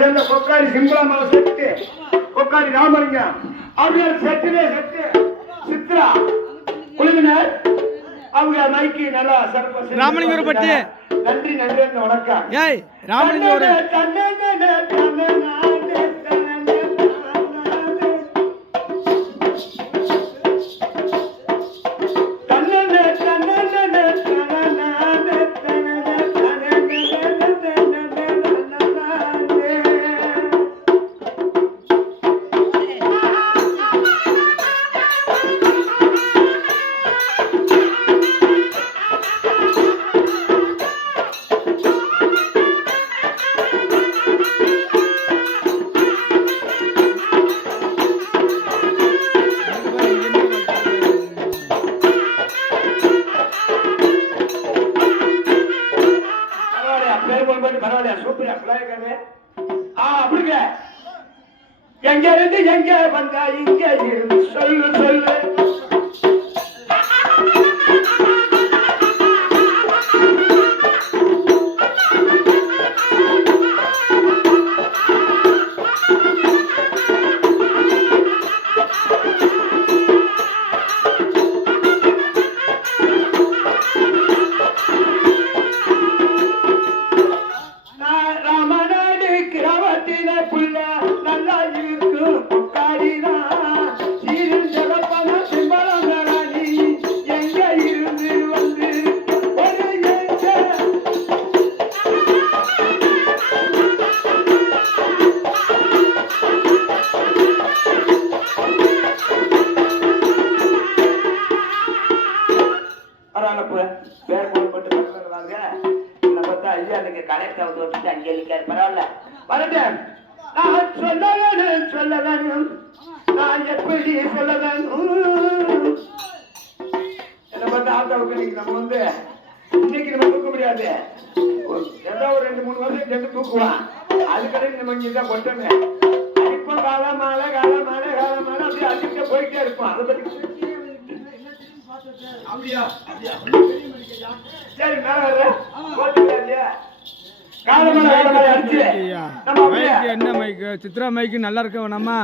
சேர்ந்த கொக்காரி சிம்பளமாவை செட்டு கொக்காரி ராமலிங்கம் அவங்க செட்டுலே செட்டு சித்ரா குழுவினர் அவங்க மைக்கு நல்லா சிறப்பு ராமலிங்கம் பட்டி நன்றி நன்றி வணக்கம். ஏய் ராமலிங்கம் எங்க இருந்து எங்க வந்தா இங்க இருந்து சொல்லு சொல்லு இன்னைக்கு நம்ம தூக்க முடியாது. ஏதோ ஒரு 2-3 வருஷம் சேர்ந்து தூக்குவான். அதுக்கடையில் நம்ம இங்கதான் கொட்டமே. இப்போ காலமாலை காலமாலை காலமாலை அப்படியே அடிக்க போயிட்டே இருப்போம். அதை பத்தி அப்படியா சரி மேல என்ன மைக்கு சித்ரா மைக்கு நல்லா இருக்க வேணாமா?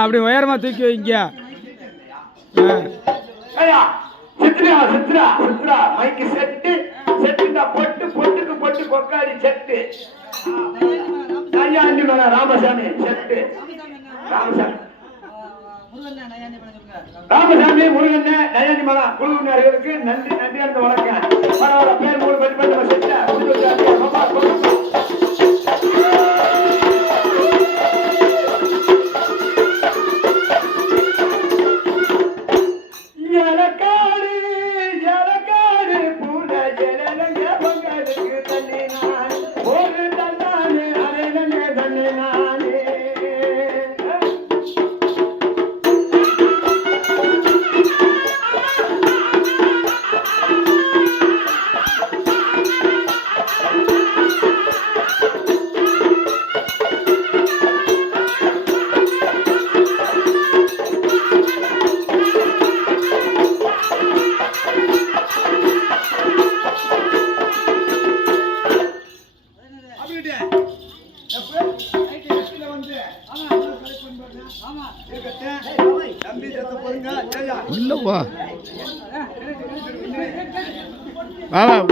அப்படி உயரமா தூக்கி வைங்க. சித்ரா சித்ரா சித்ரா மைக்கு செட்டு செட்டுடா பொட்டு பொட்டுக்கு பொட்டு கொக்காடி செட்டு நையாண்டி மேல ராமசாமி செட்டு ராமசாமி ராமசாமி முருகன் நயனி மலா குழுவினர்களுக்கு நன்றி நன்றி அந்த வணக்கம். பரவாயில்ல பேர் 3 பட்டி நம்ம செட்ட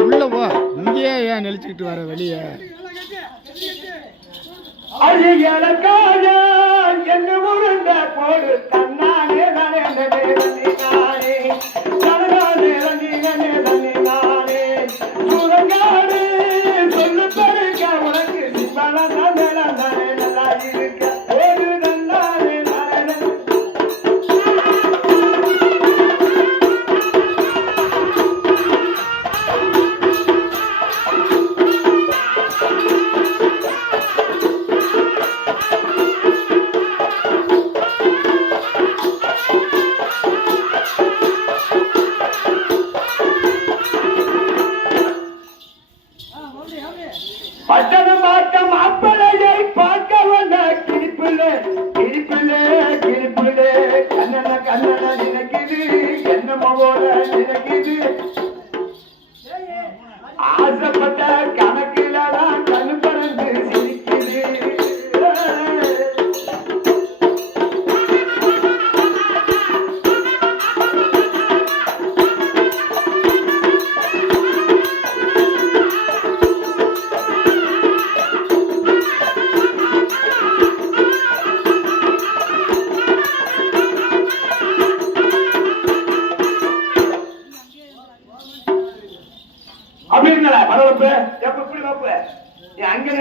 உள்ள போ. இங்கேயே ஏன் நெளிச்சுக்கிட்டு வர வெளியே? என்ன போடு தன்னானே சூரங்காடு சொல்லு பெருக்க உனக்கு நல்லா இருக்க ஒரு நல்லானே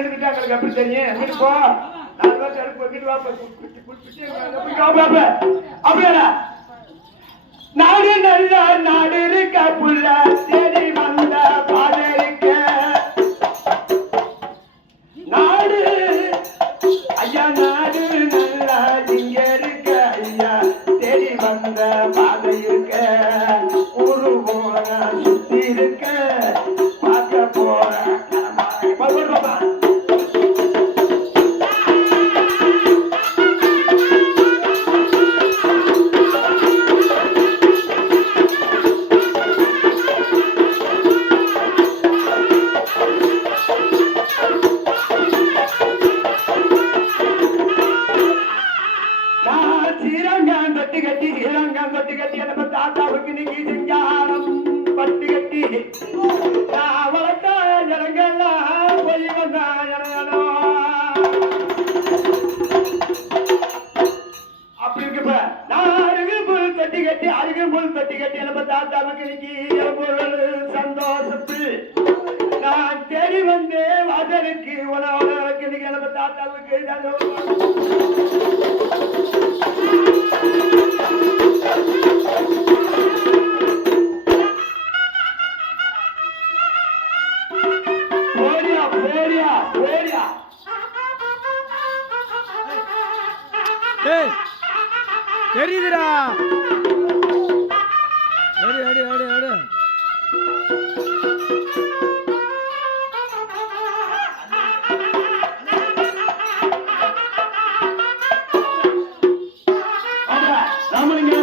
எடுத்துக்கிட்டா எங்களுக்கு எப்படி தெரியும்? வீட்டு போ. 4 பேர் தடுப்பு வைக்கிட்டு வா. அப்படியா? நாடு நல்ல நாடு இருக்க புள்ள தேடி வந்த பாதை இருக்க. நாடு ஐயா நாடு நல்லா இங்க இருக்க ஐயா தேடி வந்த பாதை இருக்க. ஊரு போற சுத்தி இருக்க பார்க்க போற பாப்பா. பட்டு கட்டி என்ன தாத்தாவுக்கு நீங்க செஞ்சாலும் பட்டு கட்டி நான் வளர்த்தா ஜனங்கள்லாம் போய் வந்தா ஜனங்களோ அப்படி இருக்கப்ப நான் அருகும்புல் தட்டி கட்டி அருகும்புல் தட்டி கட்டி என்ன தாத்தாவுக்கு இன்னைக்கு சந்தோஷத்து நான் தேடி வந்து வாசலுக்கு உணவுக்கு இன்னைக்கு என்ன தாத்தாவுக்கு தெரியுதுடா. அடி அடி அடி அடி ராமலிங்க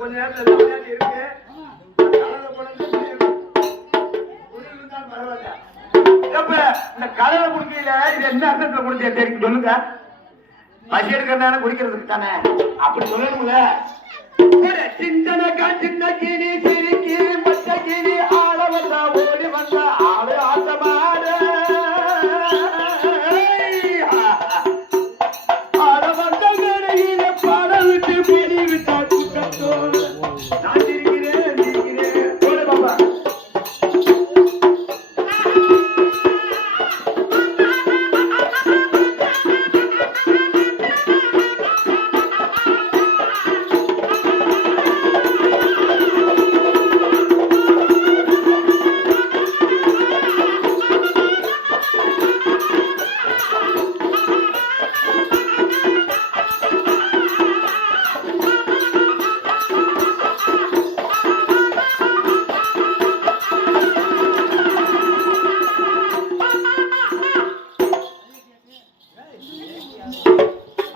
கொஞ்ச நேரத்தில் இருக்கு. இந்த கலரை குடிக்கையில இது என்ன அர்த்தத்துல குடிச்ச தெரியும் சொல்லுங்க. பசி எடுக்கிறதான குடிக்கிறதுக்கு தானே அப்படி சொல்லணும்ல. சிந்தனை சின்ன கிளி சிரிக்கி மற்ற கிளி ஆட வந்தா ஓடி வந்தா ஆடு ஆட்டமாட ஆட வந்த கடையில பாட விட்டு பெரிய விட்டா கூட்டத்தோடு நான் இருக்கிறேன் போல பாப்பா.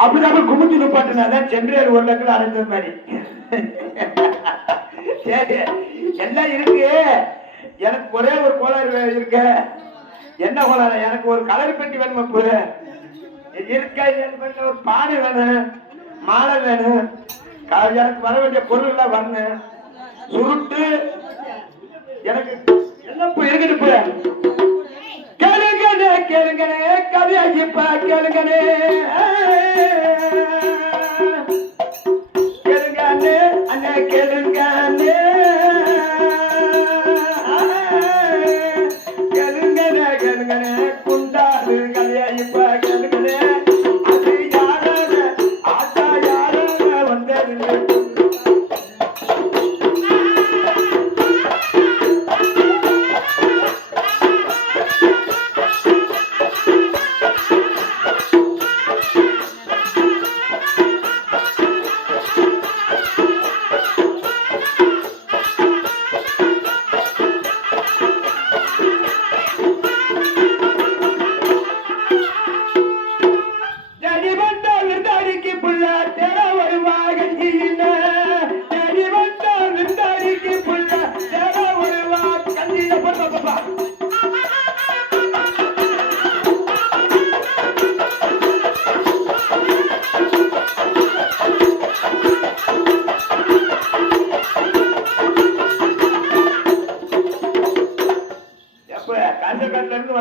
அப்படிதான் குமிச்சு நுப்பாட்டினாதான் சென்றியார் 1 லட்சம் அடைஞ்ச மாதிரி. சரி எல்லாம் இருக்கு. எனக்கு ஒரே ஒரு கோளாறு இருக்கு. என்ன கோளாறு? எனக்கு ஒரு கலர் பெட்டி வேணும். இப்போ இருக்கா ஒரு பானை வேணும், மாலை வேணும், எனக்கு வர வேண்டிய பொருள் எல்லாம் வரணும். சுருட்டு எனக்கு எல்லாம் இப்போ இருக்குது. கேளுங்கனே கேளுங்கனே கவியப்பா கேளுங்கனே கேளுங்கனே அண்ணே கேளுங்கனே கேளுங்கனே கேளுங்கனே குண்டாடு கவியப்பா கேளுங்கனே அது யாரான ஆட்டா யாரான வந்தது.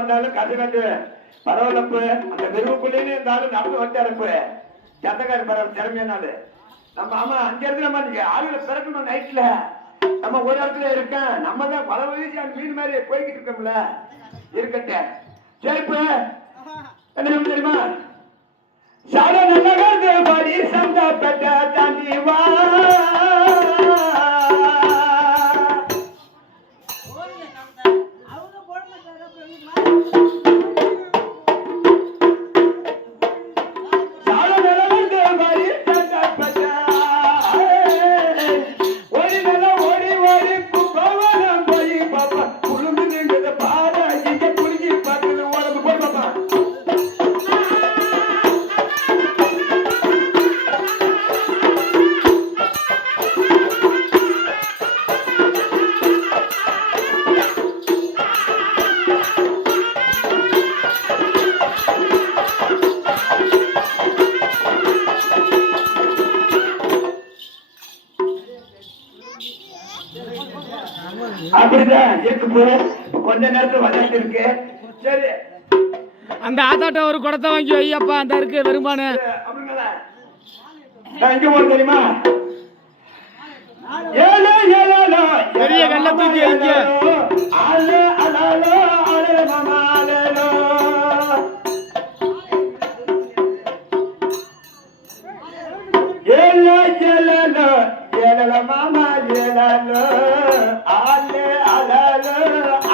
வந்தாலும் கட்டுக்கட்டு பரவாயில்லப்பு. அந்த விரும்புக்குள்ளேன்னு இருந்தாலும் நடந்து வந்தாருப்பு. சத்தக்காரு பரவாயில்ல, திறமையானாலு. நம்ம ஆமா அங்க இருந்து நம்ம ஆளுகளை பிறக்கணும் நைட்ல. நம்ம ஒரு இடத்துல இருக்கேன், நம்ம தான் பல வயசு அந்த மீன் மாதிரி போய்கிட்டு இருக்கோம்ல. இருக்கட்ட சரிப்பு என்ன தெரியுமா? சால நல்ல பாடி சந்தா பெட்ட தாண்டி வா. அப்படிதான் இருக்கு. கொஞ்ச நேரத்துல விளையாட்டு இருக்கு. சரி அந்த ஆத்தாட்ட ஒரு குடத்தை வாங்கி வையப்பா, அந்த இருக்கு வருமானு. அப்படிங்களா? நான் எங்க போன தெரியுமா? ஏலே ஏலேலோ பெரிய கல்ல தூக்கி வைங்க. ஆலே அலாலோ ஆலே மாமா ஆலேலோ. ஏலே ஏலேலோ ஏலேலோ மாமா ஏலேலோ ஆலே அலாலோ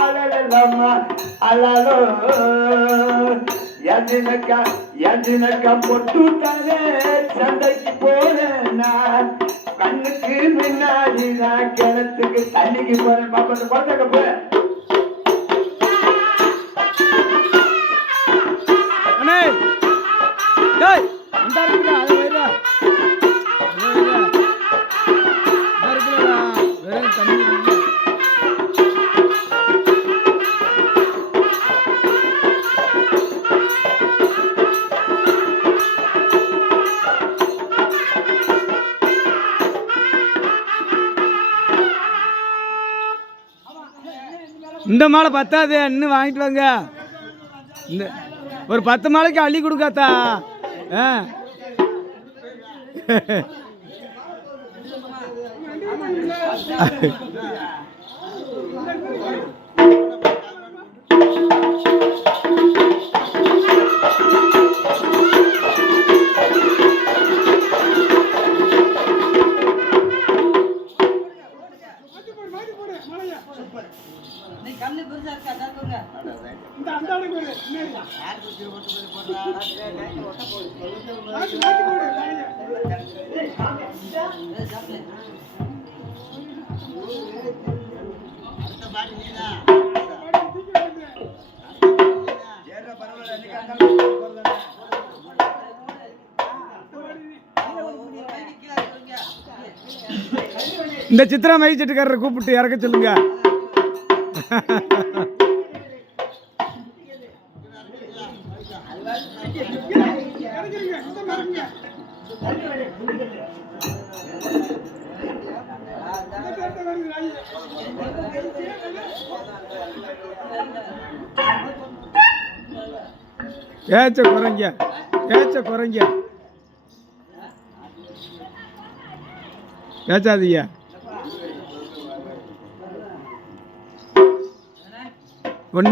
ஆலே மாமா அலாலோ. எதினக்கா பொட்டு தானே சந்தைக்கு போறேன் நான். கண்ணுக்கு முன்னாடி நான் கிணத்துக்கு தண்ணிக்கு போறேன். பாப்பா குழந்தைக்க போறேன். அண்ணே டேய் அந்த இருக்குடா, அது வைடா. இருக்குடா வெறும் தண்ணி இல்ல. இந்த மாலை பத்தாது, இன்னும் வாங்கிட்டு வாங்க. இந்த ஒரு 10 மாலைக்கு அள்ளி கொடுக்காத்தா. இந்த சித்ரா மை செட்டுக்காரரை கூப்பிட்டு இறக்க சொல்லுங்க. ஏச்ச குறைங்க, ஏச்ச குறைங்க, ஏச்சாதீங்க. ஒன்று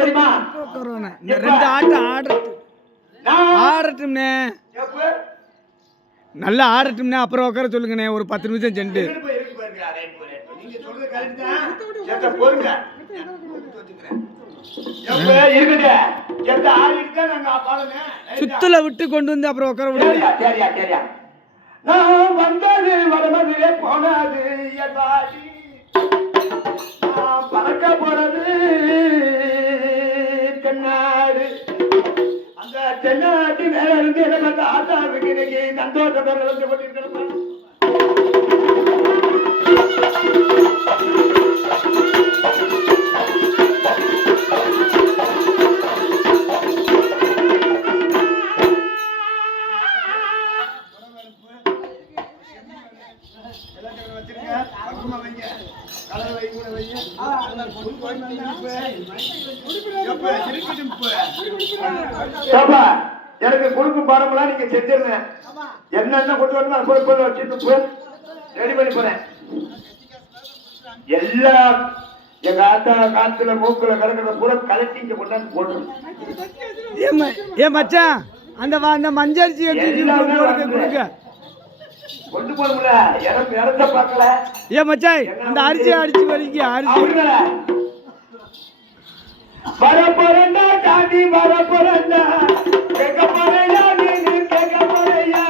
தெரியுமா? ரெண்டு ஆட்டம் ஆடட்டும்னே, நல்லா ஆடட்டும்னே. அப்புறம் உட்கார சொல்லுங்கண்ணே, ஒரு 10 நிமிஷம் சென்று. சுத்துல விட்டு கொண்டு வந்து அப்புறம் உட்கார விடுங்க. நான் வந்தது வடமதிலே போனது பறக்க போறது கண்ணாடு. அந்த தென்னாட்டி மேல இருந்து என்ன பார்த்தா ஆத்தாவுக்கு இன்னைக்கு சந்தோஷம் வந்து கொண்டிருக்கிறோம். எனக்கு கொடுக்கும் பாடமெல்லாம் நீங்க செஞ்சிருங்க. என்னென்ன கொண்டு வரணும் அது போய் வச்சுட்டு ரெடி பண்ணி போறேன். எல்லா எங்க ஆத்தா காத்துல மூக்குல கிடக்கிறத பூரா கலட்டி இங்க கொண்டாந்து போடுறோம். ஏ மச்சான் அந்த மஞ்சரிசி கொடுக்க கொண்டு போகணும்ல. இடத்த பார்க்கல. ஏ மச்சான் அந்த அரிசியை அடிச்சு வலிக்க அரிசி வரப்போறா காந்தி வரப்போறா கேட்க போறையா நீ கேட்க போறையா.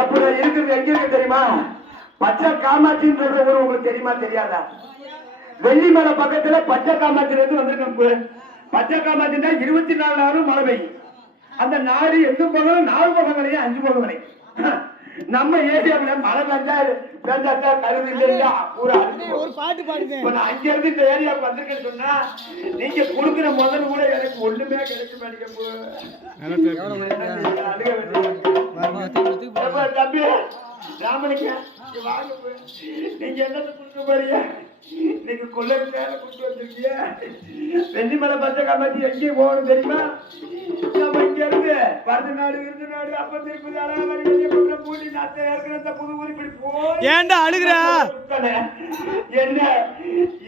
எப்படி இருக்குது எங்க இருக்கு தெரியுமா? பச்சை காமாட்சின்னு சொல்ற ஊர் உங்களுக்கு தெரியுமா தெரியாதா? வெள்ளிமலை பக்கத்துல பச்சை காமாட்சியில இருந்து வந்திருக்கேன். பச்சை காமாட்சின்னா 24 நாளும் மழை பெய்யும். அந்த நாடு எங்கும் போகணும் 4 பக்கம் வரையும் 5 பக்கம் வரையும். நம்ம ஏரியாவுல மழை பெஞ்சாச்சா கருது இல்லையா பூரா ஒரு பாட்டு பாடுங்க. இப்ப நான் அங்க இருந்து இந்த ஏரியாவுக்கு வந்திருக்கேன்னு சொன்னா நீங்க கொடுக்குற முதல் கூட எனக்கு ஒண்ணுமே கிடைக்க மாட்டேங்க. தம்பி ராமலிங்க வாங்க, நீங்க என்னத்தை கொடுக்க போறீங்க? நீங்க கொள்ளை மேல கொண்டு வந்திருக்கீங்க. வெள்ளிமலை பச்சை காமாட்சி எங்கேயும் போகணும் தெரியுமா? நம்ம இங்க இருந்து பரதநாடு விருதுநாடு அப்ப திருப்பதி அழகாரி வெளியே பூட்டி நாட்டை ஏற்கனவே புது ஊர் இப்படி போய் ஏன்டா அழுகுற? என்ன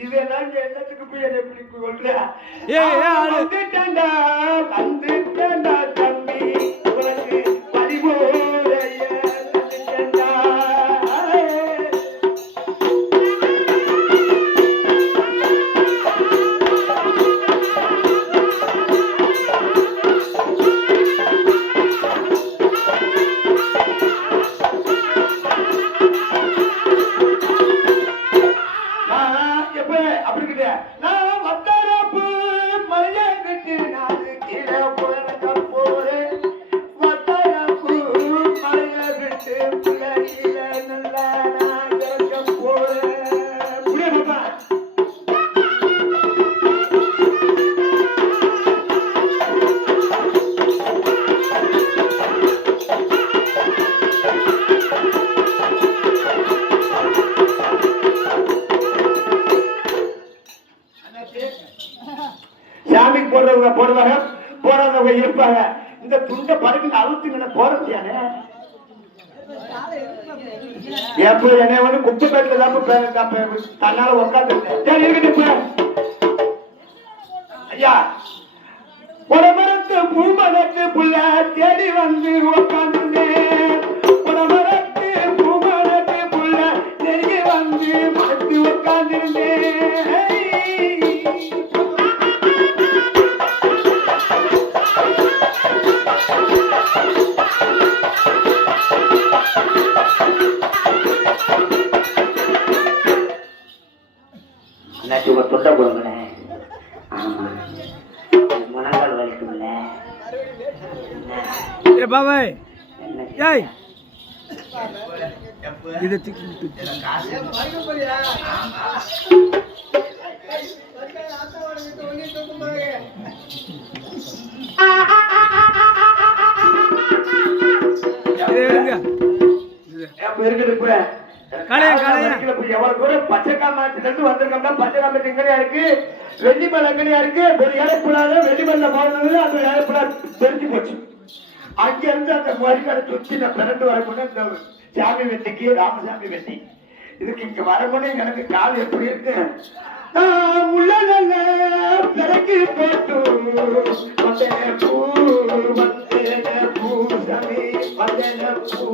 இதெல்லாம் என்னத்துக்கு போய் என்ன இப்படி கொள்ற? வந்துட்டேன்டா தம்பி உனக்கு பரிபோரைய சாமிக்கு போடுறவங்க போடுவாங்க, போடாதவங்க இருப்பாங்க. இந்த துண்ட படகு அழுத்துங்க போறதுயானே எப்ப என்ன வந்து குப்பை பேட்டில தான் தன்னால உட்காந்து ஐயா புறமரத்து பூமரத்து புள்ள தேடி வந்து உட்காந்துருந்தேன். புறமரத்து பூமரத்து புள்ள நெருங்கி வந்து மரத்து உட்காந்துருந்தேன். தொட்ட கொடுங்க. ஆமா மனங்கள் வலிக்கும்ல பாபாய். ஏய் இத எவ்வளவு தூரம் பச்சை காமாட்சில இருந்து வந்திருக்கோம்னா பச்சை காமாட்சி எங்கடையா இருக்கு, வெள்ளிமலை எங்கடையா இருக்கு. ஒரு ஏழைப்புலாத வெள்ளிமலை போனது அந்த ஏழைப்புலா தெரிஞ்சு போச்சு. அங்க இருந்து அந்த வழிகால சுற்றி நான் பிறந்து வரக்கூடிய இந்த சாமி வெட்டிக்கு ராமசாமி வெட்டி இதுக்கு இங்க வரக்கூடிய எனக்கு கால் எப்படி இருக்கு? முள்ள பிறகு போட்டு வந்தேன பூ வந்தேன பூ சாமி வந்தேன பூ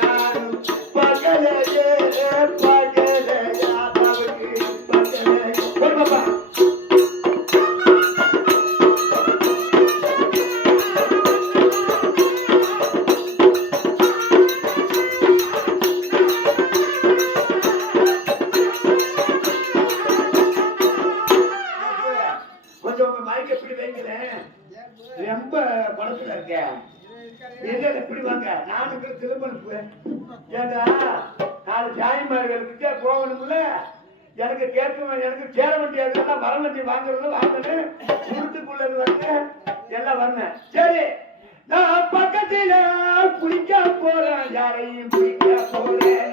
நான் பகலே உங்க மைக் எப்படி வைக்கிறேன் ரொம்ப படத்துல இருக்கேன் எப்படி வாங்க நானுக்கு திரும்ப ஏதா 4 ஜாயிமார்களுக்கு போகணும்ல எனக்கு கேட்க எனக்கு சேர வேண்டியதெல்லாம் வர வேண்டிய வாங்குறது வாங்கணும் சுருட்டுக்குள்ளது வந்து எல்லாம் வரணும் சரி நான் பக்கத்துல குளிக்க போறேன் யாரையும் குளிக்க போறேன்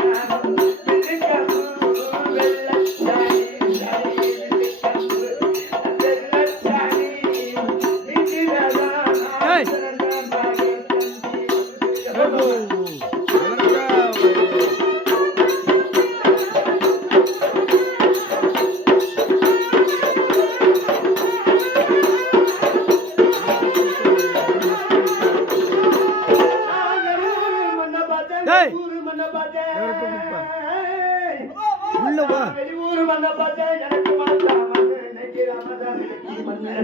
வெளியூர் மண்ண பார்த்தேன் எனக்கு மனசா மண்ணு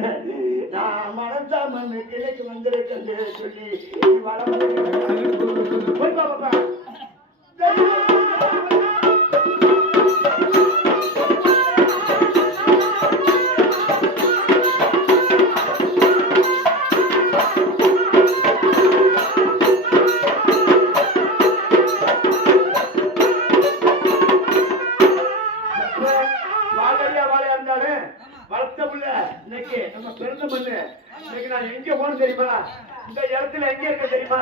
நான் மனசா மண்ணு கிளைக்கு வந்திருக்கேன் சொல்லி போய் பாப்பா இன்னைக்கு நம்ம பிறந்த மண்ணு இன்னைக்கு நான் எங்க போகணும் தெரியுமா இந்த இடத்துல எங்க இருக்க தெரியுமா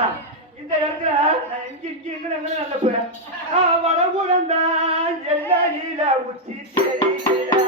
இந்த இடத்துல நான் எங்க நல்ல வடபுறம் தான் எல்லையில உச்சி தெரியல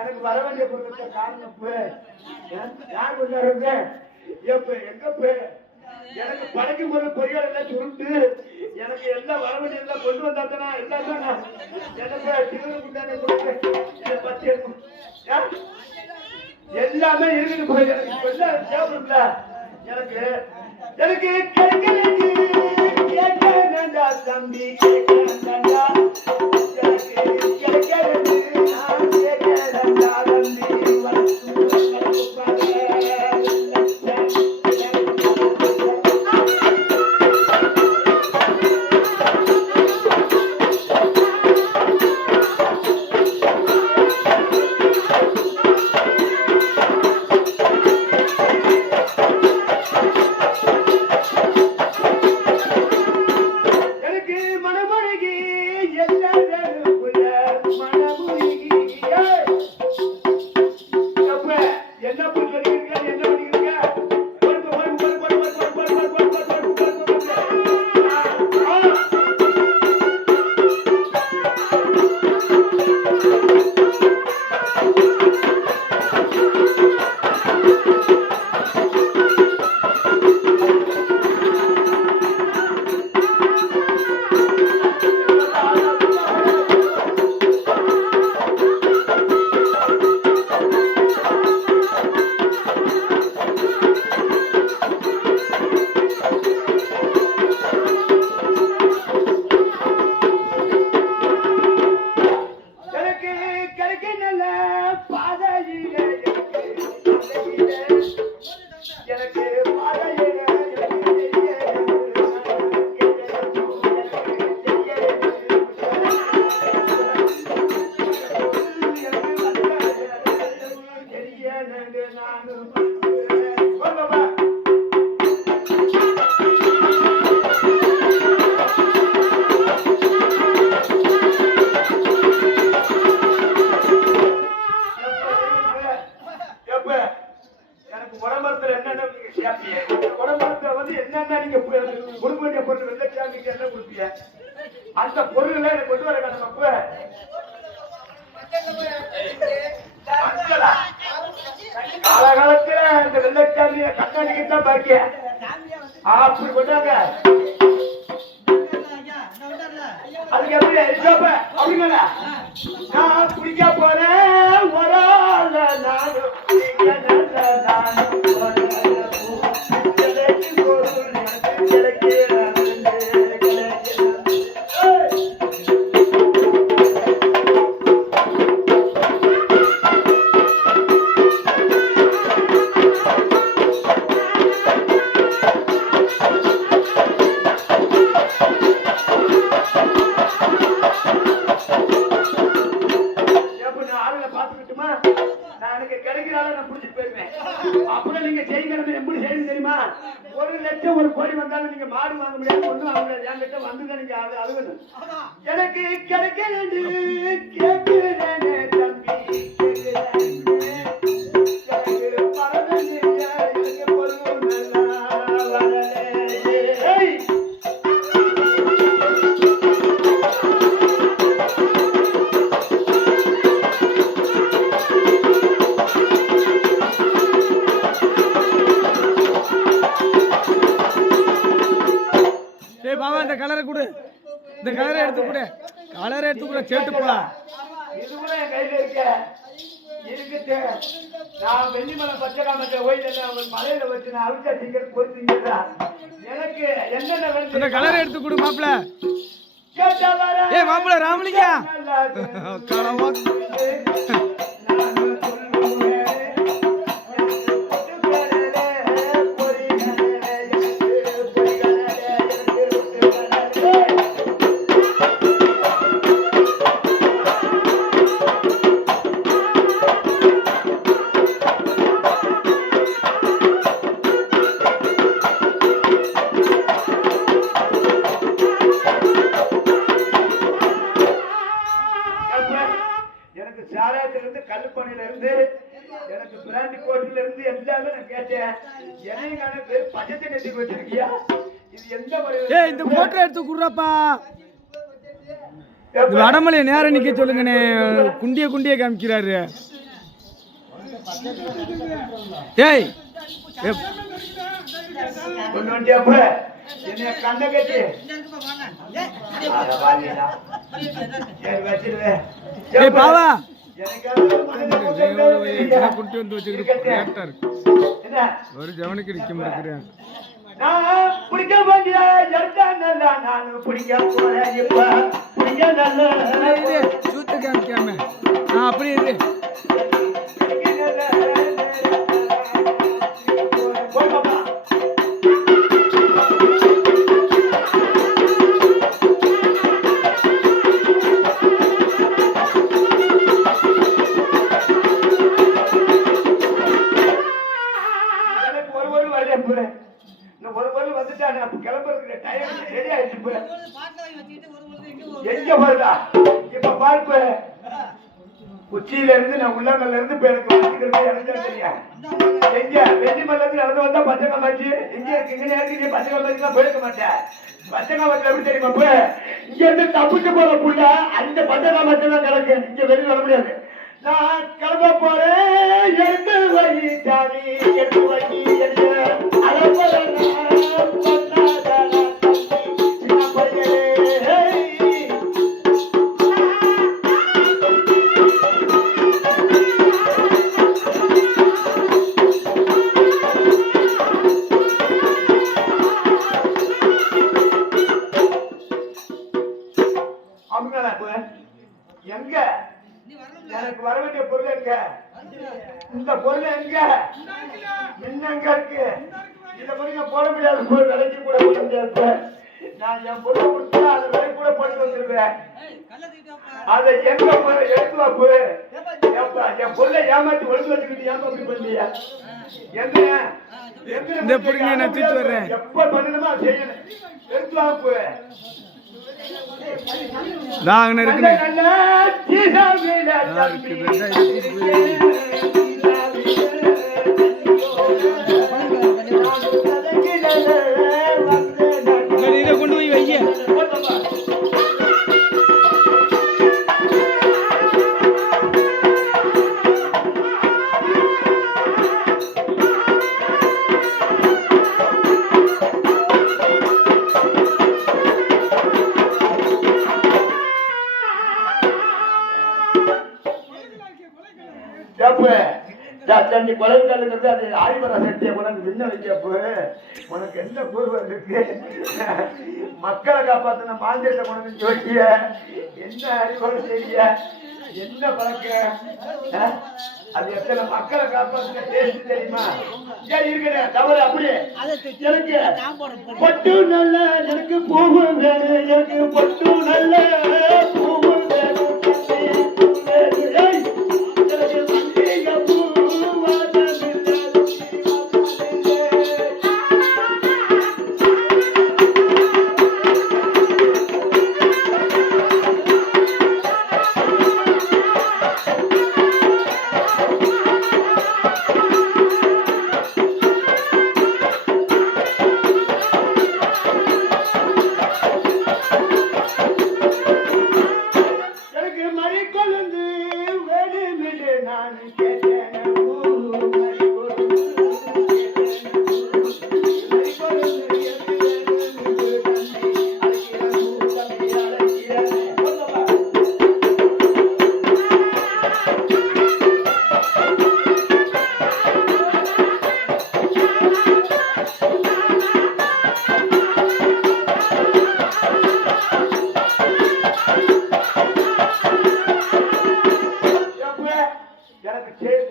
எனக்கு வர வேண்டிய பொருட்களை காரணம் யார் கொண்டாடுறது எங்க எனக்கு படைக்கும் போது பொறியாளர் எல்லாம் சுருட்டு எனக்கு எல்லாம் வர வேண்டியதெல்லாம் கொண்டு வந்தாத்தனா எல்லாம் எனக்கு திருவிழாண்டானே பத்தி எல்லாமே இருக்குது போய் எனக்கு எல்லாம் தேவைப்படுல எனக்கு எனக்கு கேட்க தம்பி அந்த பொருள் எனக்கு கொண்டு வர காலகாலத்துல இந்த வெள்ளச்சாமிய கண்ணாடிக்கு தான் பாக்கிய அப்படி கொண்டாங்க அதுக்கு எப்படி ஜோப்ப அப்படிங்களா நான் குடிக்க போறேன் ஒரு ஆள நானும் எனக்கு கிடைக்கிறது கேட்கிறேன் தம்பி பாபா இந்த கலரை கொடு, இந்த கலரை எடுத்து கொடு, கலரை எடுத்து கூட சேட்டு போலாம். இது கூட என் கையில இருக்கு. நான் வெள்ளிமலை பச்சை காமத்துல போய் மலையில வச்சு நான் அவிச்சா சீக்கிரம் பொறுத்தீங்க. எனக்கு என்னென்ன இந்த கலரை எடுத்து கொடு மாப்பிள. ஏ மாப்பிள ராமலிங்கா இந்த போட்டோ எடுத்து குடுறாப்பா. வடமலையை நேரம் நிக்க சொல்லுங்கண்ணே, குண்டிய குண்டிய காமிக்கிறாரு. ஏய் பாவா குட்டி வந்து வச்சுக்கிட்டு ஒரு ஜவனுக்கு நிக்க மாட்டேங்கிறேன். பிடிக்க வேண்டிய நான் பிடிக்க போறேன். இப்ப பிடிக்க நல்ல சூத்து காமிக்காம அப்படி இது உச்சியில இருந்து நான் உள்ளங்கல்ல இருந்து எனக்கு தெரியும். எங்க வெள்ளிமல்ல இருந்து நடந்து வந்தா பச்சை காமாச்சு எங்க இருக்கு, இங்க இருக்கு. நீ பச்சை காமாச்சுலாம் போயிருக்க மாட்டேன். பச்சை காமாச்சுல எப்படி தெரியுமா போய் இங்க இருந்து தப்பிச்சு போற புள்ள அந்த பச்சை காமாச்சு தான் கிடக்கு. இங்க வெளியே வர முடியாது. நான் கிளம்ப போறேன். எடுத்து வை சாமி, எடுத்து வை எங்க எனக்கு வர வேண்டிய பொருள் எங்க? இந்த பொருள் எங்க? என்னங்க இருக்கு? இதை போய் போட முடியாது. விலைக்கு கூட போட முடியாது. நான் என் பொருள் கொடுத்தா அதை விலை கூட போட்டு வந்துருவேன். அதை எங்க எடுத்து வாப்பு. என் பொருளை ஏமாத்தி ஒழுங்கு வச்சுக்கிட்டு ஏமா அப்படி பண்ணியா? எங்க எப்ப பண்ணணுமா செய்யணும். எடுத்து வாப்பு. நான் இருக்குனே இதை கொண்டு போய் வைங்க. ஏப்பு தண்ணி குழந்தைங்கிறது அது ஆய்வர சக்தியை கொண்டாந்து விண்ண வைக்கப்போ உனக்கு என்ன பூர்வம் இருக்கு? மக்களை காப்பாத்தின மாந்திரத்தை கொண்டு ஜோசிய என்ன அறிவோடு செய்ய என்ன பழக்க அது எத்தனை மக்களை காப்பாத்தின டேஸ்ட் தெரியுமா? சரி இருக்கிற தவறு அப்படியே எனக்கு பொட்டு நல்ல எனக்கு பூவும் வேணும், எனக்கு பொட்டு நல்ல பூவும் வேணும்,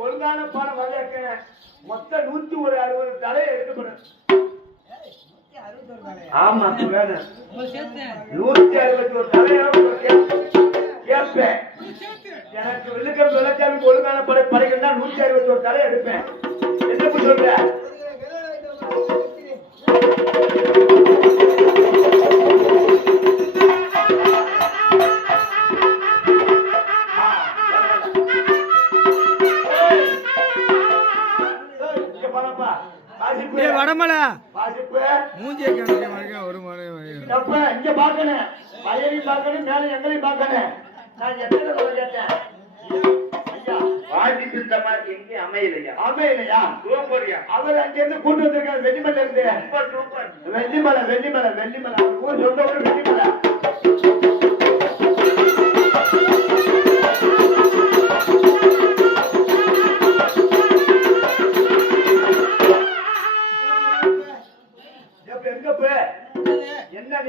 ஒழுங்கான பாடம் வரைய மொத்தம் 160 தலையை எடுக்கப்படும். ஆமா வேணும் 161 தலையை கேட்பேன். எனக்கு விழுக்கம் வெள்ளச்சாமிக்கு ஒழுங்கான படம் படைக்கணும்னா 161 தலையை எடுப்பேன். என்ன சொல்ற? வடமலை மூஞ்சியை ஒரு மலை இங்க பாக்கணும், வயலையும் பார்க்கணும், மேல எங்களையும் பார்க்கணும். நான் எத்தனை சொல்ல கேட்டேன் அமையலையா? அவர் அங்க இருந்து கூட்டு வந்திருக்காரு வெள்ளிமலை இருந்து. வெள்ளிமலை வெள்ளிமலை வெள்ளிமலை ஊர் சொந்த ஊர் வெள்ளிமலை.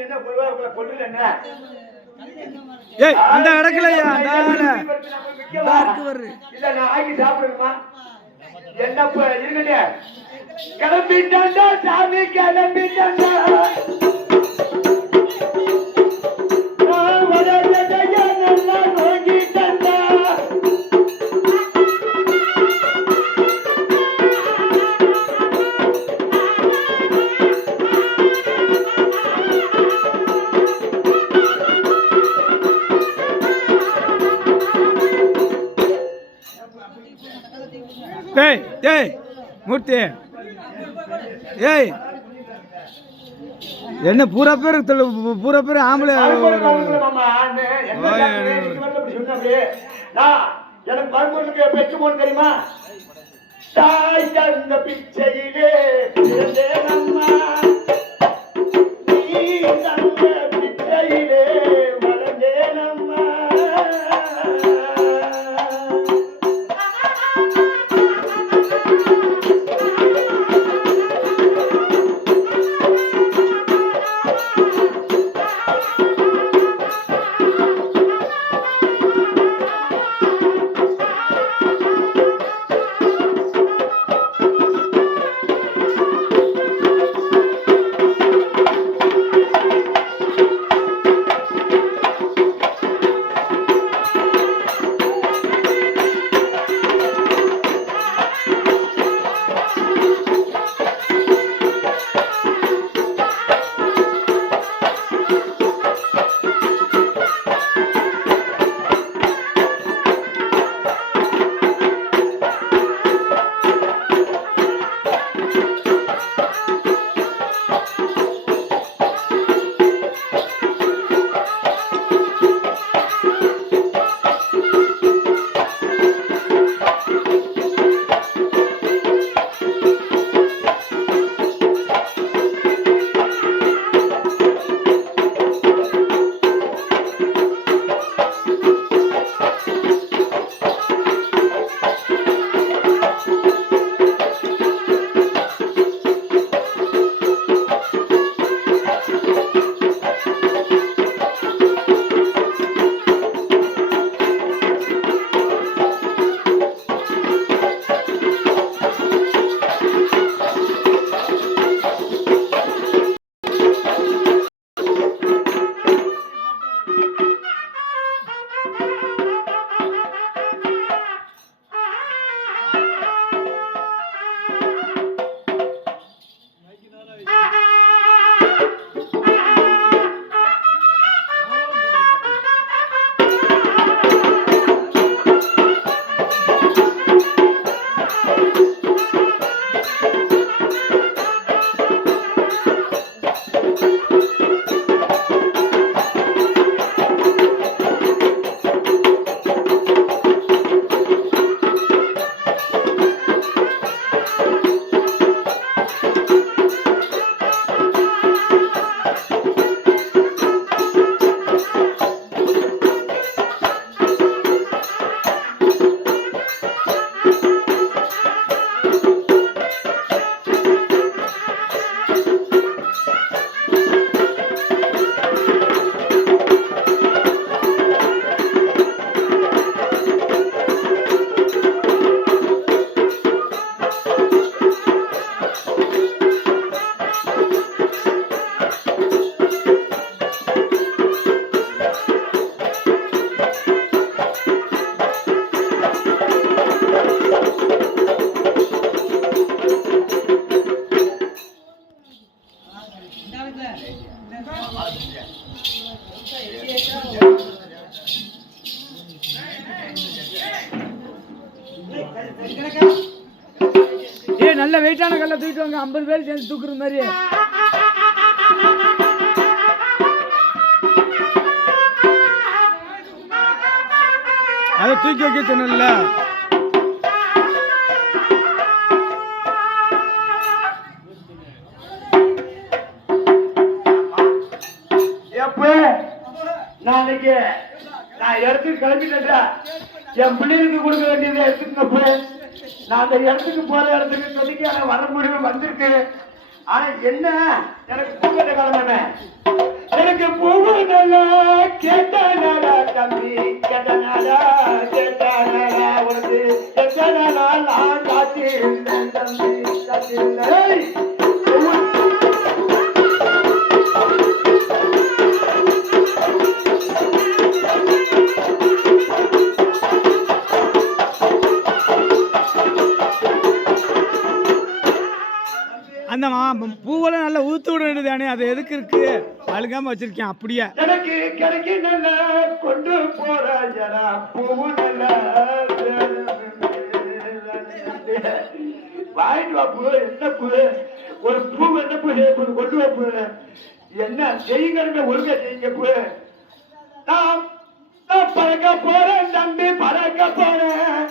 என்ன கொள்ளுல என்ன அந்த இடக்கலையா இல்ல நான் ஆகி சாப்பிடுமா? என்னப்ப இருங்க கிளம்பிட்டாண்டா சாமி கிளம்பிட்டாண்டா மூர்த்தி என்ன பூரா பேர் ஆம்பளை. எனக்கு மருமகளுக்கு பெற்று போன தெரியுமா? தாய் தந்த பிச்சையிலே பிறந்தேனம்மா, நீ தந்த பிச்சையிலே வளர்ந்தேனம்மா. நல்ல வெயிட்டான கல்லை தூக்கிட்டு வாங்க 50 பேர் சேர்ந்து தூக்குற மாதிரி. அதை தூக்கி வைக்க சொன்னல. நாளைக்கு நான் இடத்துக்கு கிளம்பிட்டேன். என் பிள்ளைகளுக்கு கொடுக்க வேண்டியதை எடுத்துக்கப்ப நான் அந்த இடத்துக்கு போற இடத்துக்கு சொல்லிக்கான வர முடிவு வந்திருக்கு. ஆனா என்ன எனக்கு பூக்கட்ட கிளம்புமே எனக்கு பூவு நல்லா கேட்டானா தம்பி கேட்டானா கேட்டானா உனக்கு எத்தனா நான் காத்தி இருந்தேன் தம்பி காத்தி இருந்தேன். அந்த பூவெல்லாம் நல்லா ஊத்து விட வேண்டியதானே, அது எதுக்கு இருக்கு? அழுகாம வச்சிருக்கேன் அப்படியே. எனக்கு கிடைக்க நல்லா கொண்டு போறா பூவு நல்லா வாங்கிட்டு வா பூ. என்ன பூ? ஒரு பூ என்ன பூ கொண்டு வா பூ. என்ன செய்யுங்க ஒழுங்கா செய்யுங்க பூ. நான் பறக்க போறேன் தம்பி பறக்க போறேன்.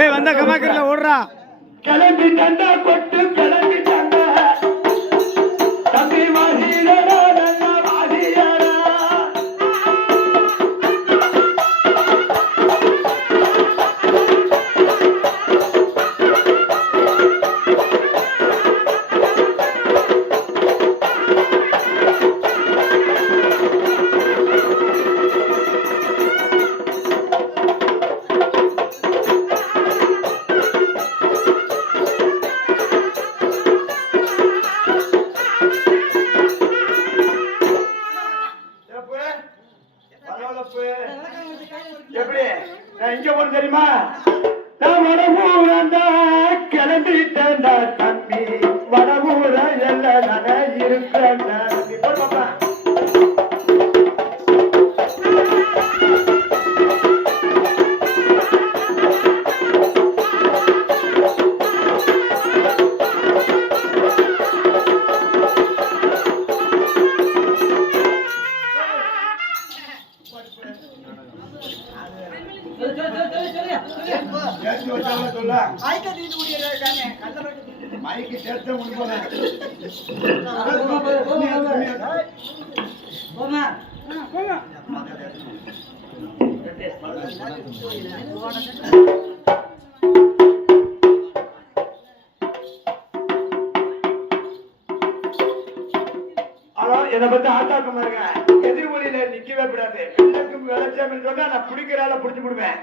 ஏய் வந்தா கமாக்கர்ல ஓடுறா. கிளம்பி தண்டா கொட்டு கிளம்பி தண்டா தம்பி வாசியடா நல்லா வாசியடா. எப்படி நான் இங்க போன தெரியுமா? நான் வடமூரண்டா கிளம்பிட்டேன்டா தம்பி வடமூர எல்லாம் நட இருக்கேன்டா. மைக்கு சேர்த்து முடிப்போம். என்னை பத்தி ஆட்டாக்கம் பாருங்க. எதிர்மொழியில நிக்கவே கூடாது. வெள்ளக்கும் விளைச்சாங்கன்னு சொன்னா நான் பிடிக்கிறால பிடிச்சு விடுவேன்.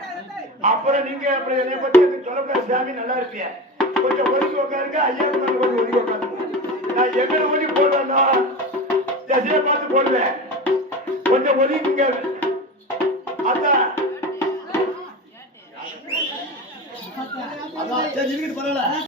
அப்புறம் நீங்க அப்புறம் என்னை பத்தி சொல்லக்கூடாது. சாமி நல்லா இருப்பீங்க. கொஞ்சம் ஒதுக்கி உட்காருங்க. ஐயா கொஞ்சம் ஒதுக்கி உட்காருங்க. நான் எங்களை ஒதுக்கி போடுவேன்னா திசையை பார்த்து போடுவேன். கொஞ்சம் ஒதுக்குங்க. அதான்